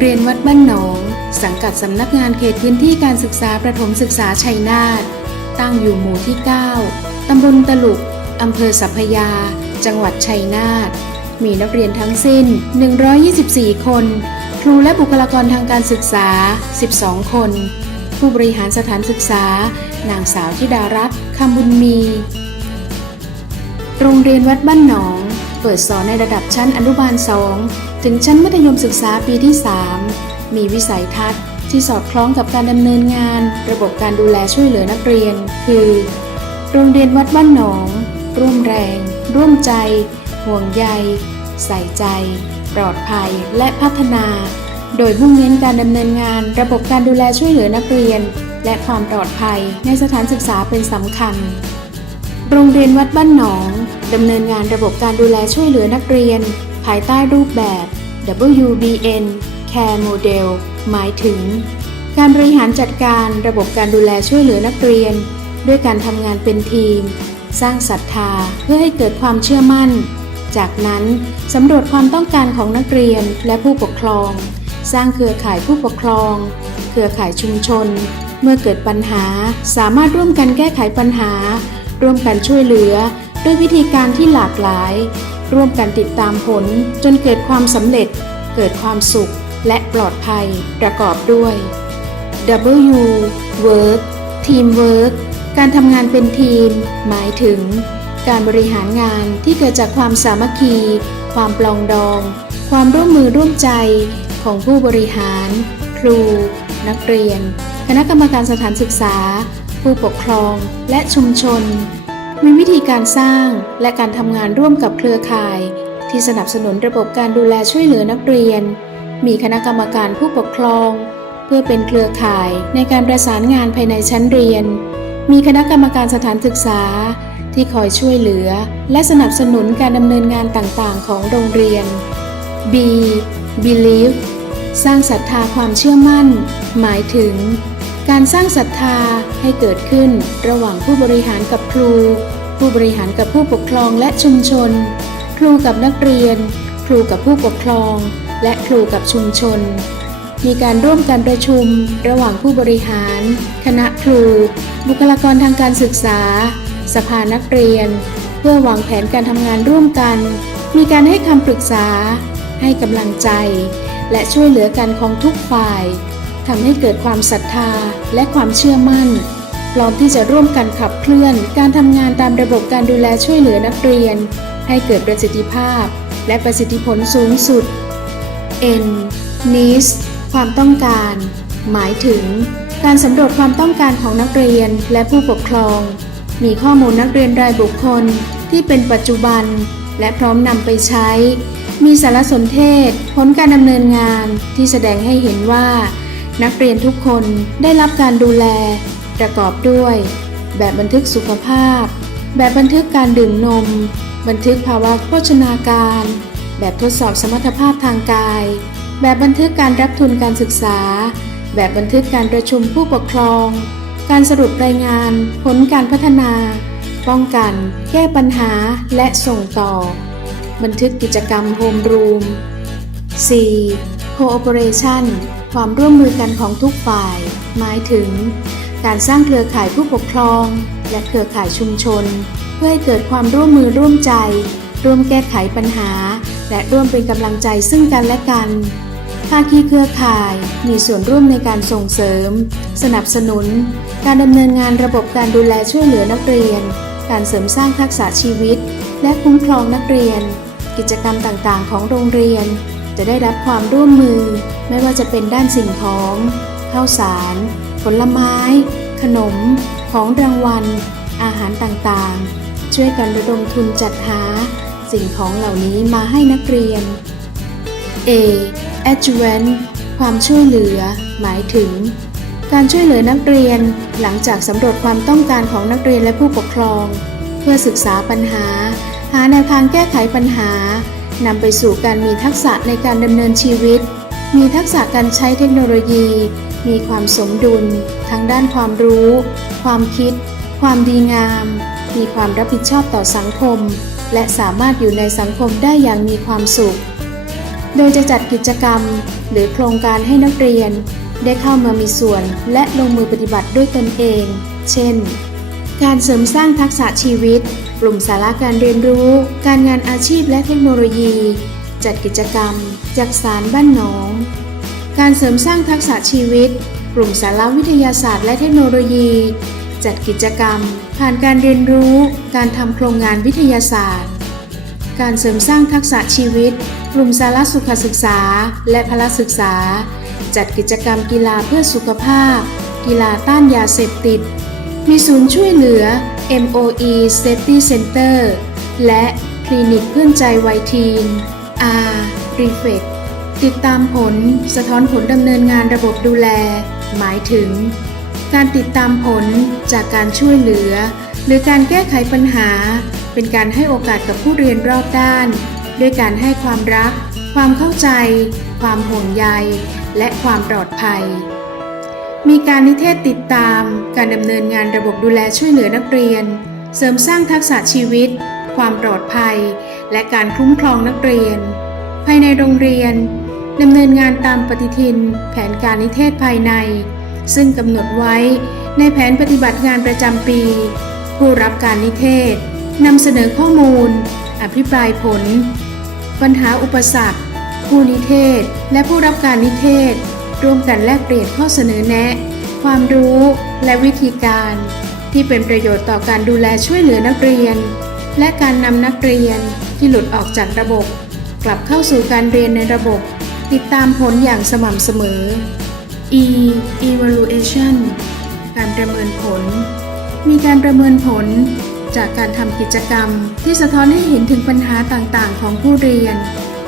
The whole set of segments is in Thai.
เรียนวัดบ้านหนอง สังกัดสำนักงานเขตพื้นที่การศึกษาประถมศึกษาชัยนาท ตั้งอยู่หมู่ที่ 9 ตำบลตลุก อำเภอสัพพยา จังหวัดชัยนาท มีนักเรียนทั้งสิ้น 124 คน ครูและบุคลากรทางการศึกษา 12 คน ผู้บริหารสถานศึกษา นางสาวธิดารัตน์คำบุญมี โรงเรียนวัดบ้านหนอง ปิดสอนในระดับชั้นอนุบาล 2 ถึงชั้นมัธยมศึกษาปีที่ 3 มีวิสัยทัศน์ที่สอดคล้องกับการดำเนินงาน ระบบการดูแลช่วยเหลือนักเรียน คือ โรงเรียนวัดบ้านหนอง ร่วมแรง ร่วมใจ ห่วงใย ใส่ใจ ปลอดภัยและพัฒนา โดยมุ่งเน้นการดำเนินงาน ระบบการดูแลช่วยเหลือนักเรียน และความปลอดภัยในสถานศึกษาเป็นสำคัญ โรงเรียนวัดบ้านหนองดำเนินงานระบบการดูแลช่วยเหลือนักเรียน ภายใต้รูปแบบ WBN Care Model หมายถึง การบริหารจัดการระบบการดูแลช่วยเหลือนักเรียน ด้วยการทำงานเป็นทีม สร้างศรัทธาเพื่อให้เกิดความเชื่อมั่น จากนั้นสำรวจความต้องการของนักเรียนและผู้ปกครอง สร้างเครือข่ายผู้ปกครอง เครือข่ายชุมชน เมื่อเกิดปัญหาสามารถร่วมกันแก้ไขปัญหา ร่วมกันช่วยเหลือ ด้วยวิธีการที่หลากหลาย ร่วมกันติดตามผลจนเกิดความสำเร็จ เกิดความสุขและปลอดภัยประกอบด้วย W Work Teamwork การทำงานเป็นทีม หมายถึง การบริหารงานที่เกิดจากความสามัคคี ความปลองดอง ความร่วมมือร่วมใจของผู้บริหาร ครู นักเรียน คณะกรรมการสถานศึกษา ผู้ปกครองและชุมชน มีวิธีการสร้างและการทำงานร่วมกับเครือข่าย ที่สนับสนุนระบบการดูแลช่วยเหลือนักเรียน มีคณะกรรมการผู้ปกครอง เพื่อเป็นเครือข่ายในการประสานงานภายในชั้นเรียน มีคณะกรรมการสถานศึกษา ที่คอยช่วยเหลือ และสนับสนุนการดำเนินงานต่างๆ ของโรงเรียน B Believe สร้างศรัทธาความเชื่อมั่น หมายถึง การสร้างศรัทธาให้เกิดขึ้นระหว่างผู้บริหารกับครู ผู้บริหารกับผู้ปกครองและชุมชน ครูกับนักเรียน ครูกับผู้ปกครอง และครูกับชุมชน มีการร่วมการประชุม ระหว่างผู้บริหาร คณะครู บุคลากรทางการศึกษา สภานักเรียน เพื่อวางแผนการทำงานร่วมกัน มีการให้คำปรึกษา ให้กำลังใจ และช่วยเหลือกันของทุกฝ่าย ทำให้เกิดความศรัทธาและความเชื่อมั่น พร้อมที่จะร่วมกันขับเคลื่อน การทำงานตามระบบการดูแลช่วยเหลือนักเรียน ให้เกิดประสิทธิภาพ และประสิทธิผลสูงสุด N needs ความต้องการ หมายถึง การสำรวจความต้องการของนักเรียนและผู้ปกครอง มีข้อมูลนักเรียนรายบุคคลที่เป็นปัจจุบัน และพร้อมนำไปใช้ มีสารสนเทศ ผลการดำเนินงานที่แสดงให้เห็นว่า นักเรียนทุกคนได้รับการดูแล ประกอบด้วย แบบบันทึกสุขภาพ แบบบันทึกการดื่มนม บันทึกภาวะโภชนาการ แบบทดสอบสมรรถภาพทางกาย แบบบันทึกการรับทุนการศึกษา แบบบันทึกการประชุมผู้ปกครอง การสรุปรายงาน ผลการพัฒนา ป้องกัน แก้ปัญหาและส่งต่อ บันทึกกิจกรรมโฮมรูม 4. Cooperation ความร่วมมือกันของทุกฝ่าย หมายถึง การสร้างเครือข่ายผู้ปกครอง และเครือข่ายชุมชน เพื่อให้เกิดความร่วมมือร่วมใจ ร่วมแก้ไขปัญหา และร่วมเป็นกำลังใจซึ่งกันและกันภาคีเครือข่ายมีส่วนร่วมในการส่งเสริม สนับสนุน การดำเนินงานระบบการดูแลช่วยเหลือนักเรียน การเสริมสร้างทักษะชีวิต และคุ้มครองนักเรียน กิจกรรมต่างๆ ของโรงเรียน จะได้รับความร่วมมือ ไม่ว่าจะเป็นด้านสิ่งของข้าวสาร ผลไม้ ขนม ของรางวัล อาหารต่างๆ ช่วยกันระดมทุนจัดหา สิ่งของเหล่านี้มาให้นักเรียน A adjuvant ความช่วยเหลือ หมายถึง การช่วยเหลือนักเรียนหลังจากสำรวจความต้องการของนักเรียนและผู้ปกครอง เพื่อศึกษาปัญหา หาแนวทางแก้ไขปัญหา นำไปสู่การมีทักษะในการดำเนินชีวิต มีทักษะการใช้เทคโนโลยี มีความสมดุล ทั้งด้านความรู้ ความคิด ความดีงาม มีความรับผิดชอบต่อสังคม และสามารถอยู่ในสังคมได้อย่างมีความสุข โดยจะจัดกิจกรรม หรือโครงการให้นักเรียน ได้เข้ามามีส่วนและลงมือปฏิบัติด้วยตนเอง เช่น การเสริมสร้างทักษะชีวิต กลุ่มสาระการเรียนรู้ การงานอาชีพและเทคโนโลยี จัดกิจกรรมจากสารบ้านหนอง การเสริมสร้างทักษะชีวิต กลุ่มสาระวิทยาศาสตร์และเทคโนโลยี จัดกิจกรรม ผ่านการเรียนรู้ การทำโครงงานวิทยาศาสตร์ การเสริมสร้างทักษะชีวิต กลุ่มสาระสุขศึกษา และพละศึกษา จัดกิจกรรมกีฬาเพื่อสุขภาพ กีฬาต้านยาเสพติด มีศูนย์ช่วยเหลือ MOE Safety Center และคลินิกเพื่อนใจวัยทีน R Reflect ติดตามผลสะท้อนผลดำเนินงานระบบดูแล หมายถึง การติดตามผลจากการช่วยเหลือ หรือการแก้ไขปัญหา เป็นการให้โอกาสกับผู้เรียนรอบด้าน ด้วยการให้ความรัก ความเข้าใจ ความห่วงใย และความปลอดภัย มีการนิเทศติดตาม การดำเนินงานระบบดูแลช่วยเหลือนักเรียน เสริมสร้างทักษะชีวิต ความปลอดภัย และการคุ้มครองนักเรียน ภายในโรงเรียนดำเนินงานตามปฏิทิน แผนการนิเทศภายใน ซึ่งกำหนดไว้ในแผนปฏิบัติงานประจำปี ผู้รับการนิเทศนำเสนอข้อมูล อภิปรายผล ปัญหาอุปสรรค ผู้นิเทศ และผู้รับการนิเทศ ร่วมกันแลกเปลี่ยนข้อเสนอแนะ ความรู้และวิธีการ ที่เป็นประโยชน์ต่อการดูแลช่วยเหลือนักเรียน และการนำนักเรียนที่หลุดออกจากระบบ กลับเข้าสู่การเรียนในระบบ ติดตามผลอย่างสม่ำเสมอ E evaluation การประเมินผล มีการประเมินผล จากการทำกิจกรรม ที่สะท้อนให้เห็นถึงปัญหาต่างๆ ของผู้เรียน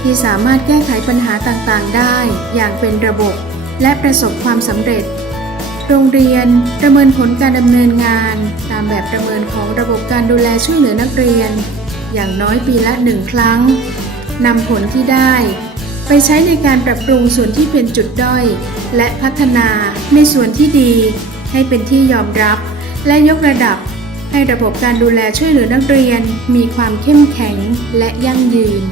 ที่สามารถแก้ไขปัญหาต่างๆ ได้อย่างเป็นระบบ และประสบความสำเร็จ โรงเรียนประเมินผลการดำเนินงาน ตามแบบประเมินของระบบการดูแลช่วยเหลือนักเรียน อย่างน้อยปีละหนึ่งครั้งนำผลที่ได้ ไปใช้ในการปรับปรุงส่วนที่เป็นจุดด้อย และพัฒนาในส่วนที่ดี ให้เป็นที่ยอมรับ และยกระดับ ให้ระบบการดูแลช่วยเหลือนักเรียน มีความเข้มแข็งและยั่งยืน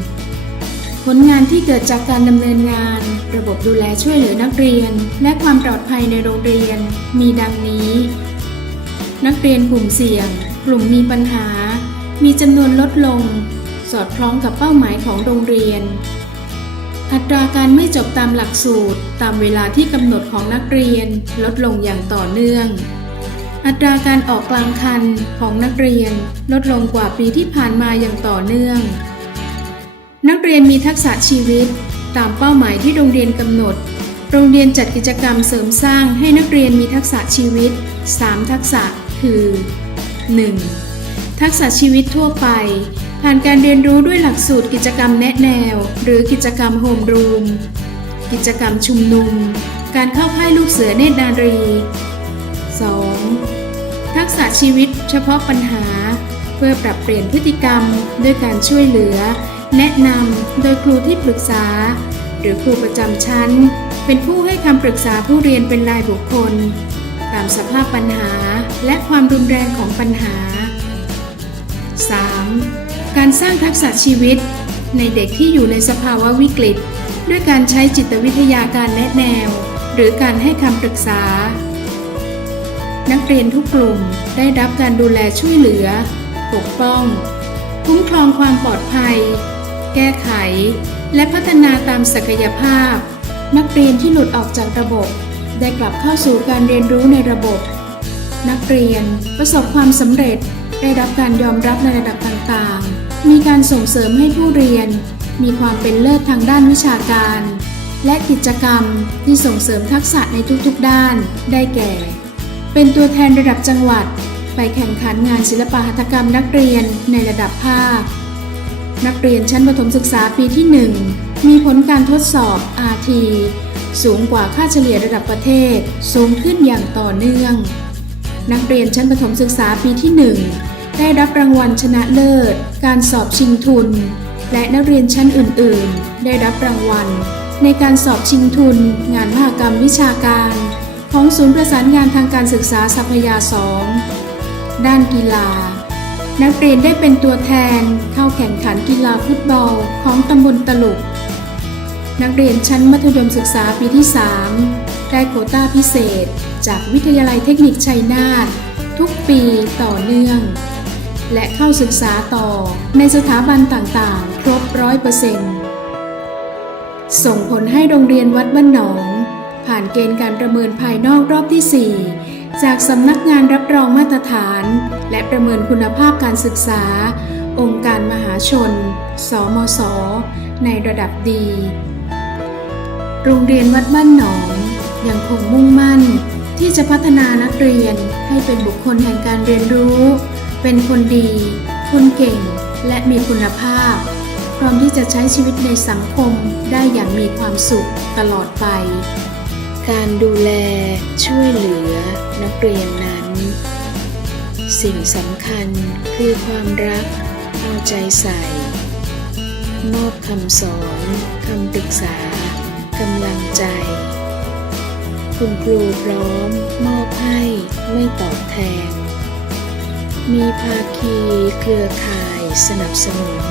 ผลงานที่เกิดจากการดำเนินงาน ระบบดูแลช่วยเหลือนักเรียน และความปลอดภัยในโรงเรียน มีดังนี้ นักเรียนกลุ่มเสี่ยง กลุ่มมีปัญหา มีจำนวนลดลง สอดคล้องกับเป้าหมายของโรงเรียน อัตราการไม่จบตามหลักสูตร ตามเวลาที่กำหนดของนักเรียน ลดลงอย่างต่อเนื่อง อัตราการออกกลางคันของนักเรียน ลดลงกว่าปีที่ผ่านมาอย่างต่อเนื่อง นักเรียนมีทักษะชีวิต ตามเป้าหมายที่โรงเรียนกำหนด โรงเรียนจัดกิจกรรมเสริมสร้างให้นักเรียนมีทักษะชีวิต 3 ทักษะคือ 1. ทักษะชีวิตทั่วไป ผ่านการเรียนรู้ด้วยหลักสูตรกิจกรรมแนะแนว หรือกิจกรรมโฮมรูม กิจกรรมชุมนุม การเข้าค่ายลูกเสือเนตรนารี 2. ทักษะชีวิตเฉพาะปัญหา เพื่อปรับเปลี่ยนพฤติกรรมด้วยการช่วยเหลือ แนะนำโดยครูที่ปรึกษา หรือครูประจำชั้น เป็นผู้ให้คำปรึกษาผู้เรียนเป็นรายบุคคล ตามสภาพปัญหาและความรุนแรงของปัญหา 3. การสร้างทักษะชีวิต ในเด็กที่อยู่ในสภาวะวิกฤต ด้วยการใช้จิตวิทยาการแนะแนว หรือการให้คำปรึกษา นักเรียนทุกกลุ่มได้รับการดูแลช่วยเหลือ ปกป้อง คุ้มครองความปลอดภัย แก้ไข และพัฒนาตามศักยภาพ นักเรียนที่หลุดออกจากระบบ ได้กลับเข้าสู่การเรียนรู้ในระบบ นักเรียนประสบความสำเร็จได้รับการยอมรับในระดับต่างๆ มีการส่งเสริมให้ผู้เรียน มีความเป็นเลิศทางด้านวิชาการ และกิจกรรมที่ส่งเสริมทักษะในทุกๆด้าน ได้แก่ เป็นตัวแทนระดับจังหวัด ไปแข่งขันงานศิลปหัตถกรรมนักเรียนในระดับภาค นักเรียนชั้นประถมศึกษาปีที่ 1 มีผลการทดสอบ RT สูงกว่าค่าเฉลี่ยระดับประเทศ สูงขึ้นอย่างต่อเนื่อง นักเรียนชั้นประถมศึกษาปีที่ 1 ได้รับรางวัลชนะเลิศ การสอบชิงทุน และนักเรียนชั้นอื่น ๆ ได้รับรางวัล ในการสอบชิงทุน งานมหกรรมวิชาการ ของศูนย์ประสานงานทางการศึกษาสัพยาสอง ด้านกีฬา นักเรียนได้เป็นตัวแทนเข้าแข่งขันกีฬาฟุตบอลของตำบลตลุก นักเรียนชั้นมัธยมศึกษาปีที่ 3 ได้โควต้าพิเศษ จากวิทยาลัยเทคนิคชัยนาททุกปีต่อเนื่อง และเข้าศึกษาต่อในสถาบันต่างๆ ครบร้อยเปอร์เซ็นต์ส่งผลให้โรงเรียนวัดบ้านหนอง ผ่านเกณฑ์การประเมินภายนอกรอบที่ 4 จากสำนักงานรับรองมาตรฐาน และประเมินคุณภาพการศึกษา องค์การมหาชน สมศในระดับดี โรงเรียนวัดบ้านหนอง ยังคงมุ่งมั่น ที่จะพัฒนานักเรียนให้เป็นบุคคลแห่งการเรียนรู้ เป็นคนดี คนเก่ง และมีคุณภาพ พร้อมที่จะใช้ชีวิตในสังคมได้อย่างมีความสุขตลอดไป การดูแลช่วยเหลือนักเรียนนั้น สิ่งสำคัญคือความรักเอาใจใส่ มอบคำสอนคำปรึกษากำลังใจ คุณครูพร้อมมอบให้ไม่ตอบแทน มีภาคีเครือข่ายสนับสนุน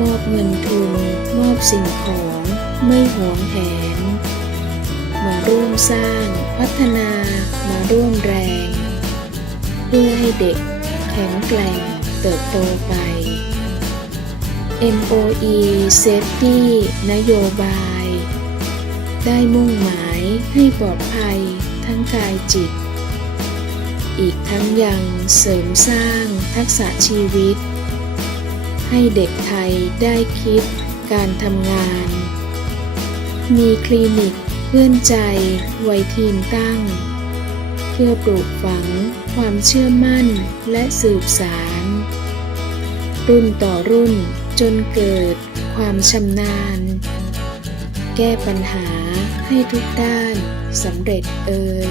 มอบเงินทุน มอบสิ่งของไม่หวงแหน มาร่วมสร้างพัฒนามาร่วมแรง เพื่อให้เด็กแข็งแกร่งเติบโตไป MOE Safety นโยบาย ได้มุ่งหมายให้ปลอดภัยทั้งกายจิต อีกทั้งยังเสริมสร้างทักษะชีวิต ให้เด็กไทยได้คิดการทำงาน มีคลินิก เพื่อนใจไวทีมตั้ง เพื่อปลูกฝังความเชื่อมั่นและสืบสาร รุ่นต่อรุ่นจนเกิดความชำนาญ แก้ปัญหาให้ทุกด้านสำเร็จเอ่ย